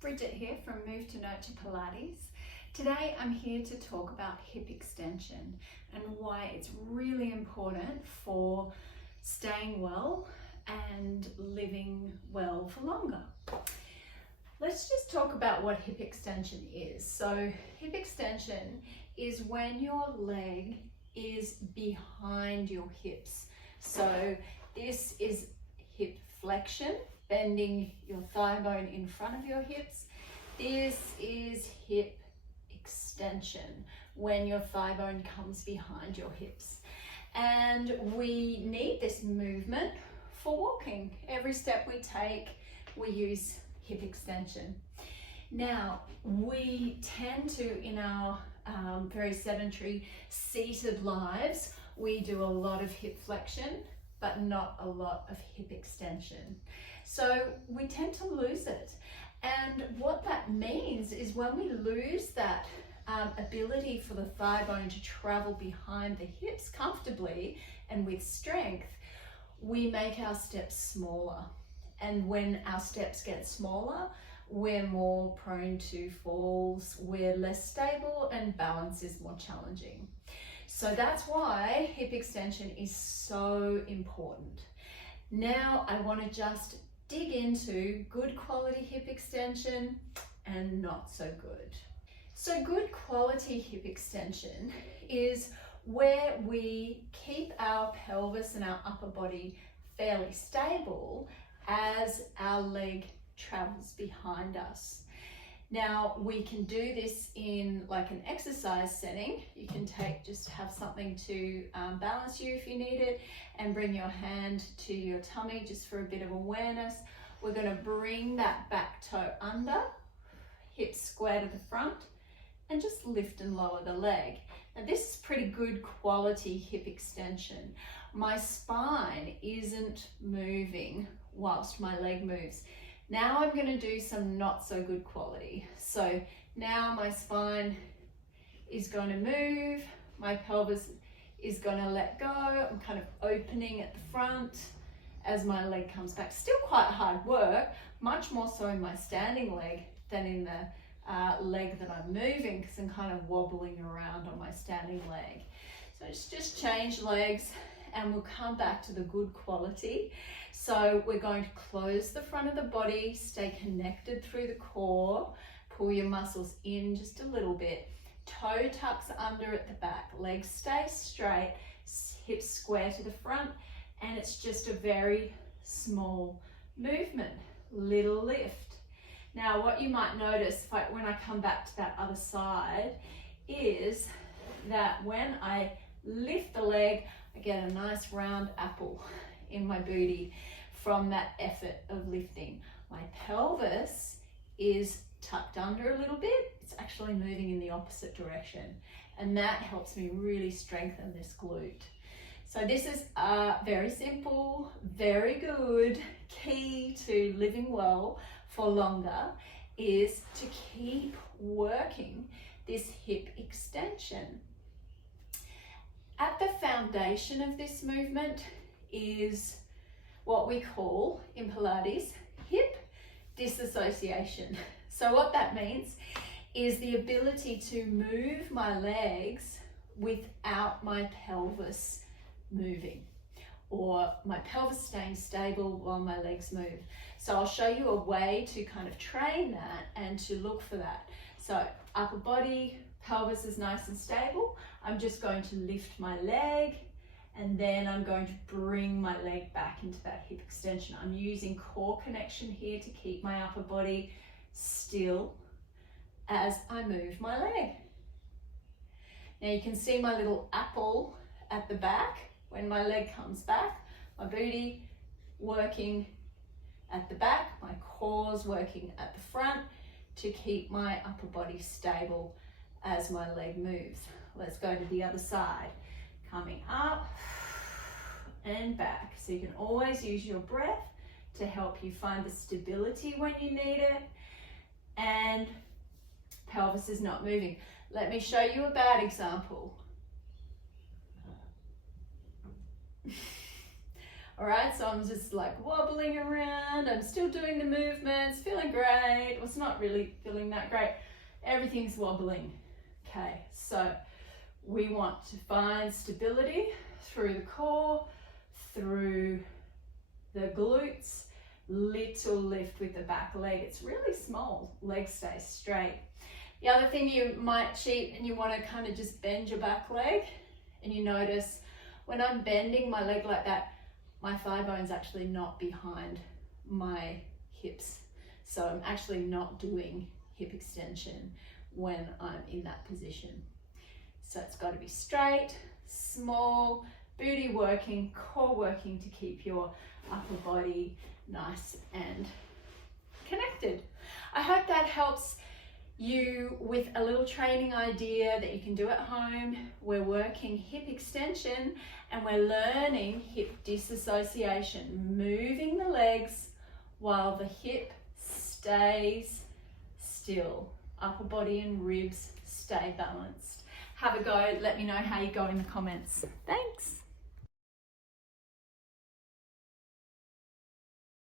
Bridget here from Move to Nurture Pilates. Today I'm here to talk about hip extension and why it's really important for staying well and living well for longer. Let's just talk about what hip extension is. So hip extension is when your leg is behind your hips. So this is hip flexion, bending your thigh bone in front of your hips. This is hip extension, when your thigh bone comes behind your hips. And we need this movement for walking. Every step we take, we use hip extension. Now, we tend to, in our very sedentary, seated lives, we do a lot of hip flexion, but not a lot of hip extension. So we tend to lose it. And what that means is when we lose that ability for the thigh bone to travel behind the hips comfortably and with strength, we make our steps smaller. And when our steps get smaller, we're more prone to falls, we're less stable, and balance is more challenging. So that's why hip extension is so important. Now I want to just dig into good quality hip extension and not so good. So good quality hip extension is where we keep our pelvis and our upper body fairly stable as our leg travels behind us. Now we can do this in like an exercise setting. You can just have something to balance you if you need it, and bring your hand to your tummy just for a bit of awareness. We're going to bring that back toe under, hips square to the front, and just lift and lower the leg. Now this is pretty good quality hip extension. My spine isn't moving whilst my leg moves. Now I'm going to do some not so good quality. So now my spine is going to move, my pelvis is going to let go. I'm kind of opening at the front as my leg comes back. Still quite hard work, much more so in my standing leg than in the leg that I'm moving, because I'm kind of wobbling around on my standing leg. So just change legs and we'll come back to the good quality. So we're going to close the front of the body, stay connected through the core, pull your muscles in just a little bit, toe tucks under at the back, legs stay straight, hips square to the front, and it's just a very small movement, little lift. Now what you might notice when I come back to that other side is that when I lift the leg, I get a nice round apple in my booty from that effort of lifting. My pelvis is tucked under a little bit. It's actually moving in the opposite direction, and that helps me really strengthen this glute. So this is a very simple, very good key to living well for longer, is to keep working this hip extension. At the foundation of this movement is what we call in Pilates hip disassociation. So what that means is the ability to move my legs without my pelvis moving, or my pelvis staying stable while my legs move. So I'll show you a way to kind of train that and to look for that. So upper body, pelvis is nice and stable. I'm just going to lift my leg, and then I'm going to bring my leg back into that hip extension. I'm using core connection here to keep my upper body still as I move my leg. Now you can see my little apple at the back. When my leg comes back, my booty working at the back, my core's working at the front to keep my upper body stable as my leg moves. Let's go to the other side. Coming up and back. So you can always use your breath to help you find the stability when you need it. And pelvis is not moving. Let me show you a bad example. All right, so I'm just like wobbling around. I'm still doing the movements, feeling great. great, or it's not really feeling that great. Everything's wobbling. Okay, so we want to find stability through the core, through the glutes, little lift with the back leg. It's really small, leg stays straight. The other thing, you might cheat and you want to kind of just bend your back leg, and you notice when I'm bending my leg like that, my thigh bone's actually not behind my hips. So I'm actually not doing hip extension when I'm in that position. So it's got to be straight, small, booty working, core working to keep your upper body nice and connected. I hope that helps you with a little training idea that you can do at home. We're working hip extension and we're learning hip disassociation, moving the legs while the hip stays still. Upper body and ribs stay balanced. Have a go. Let me know how you go in the comments. Thanks.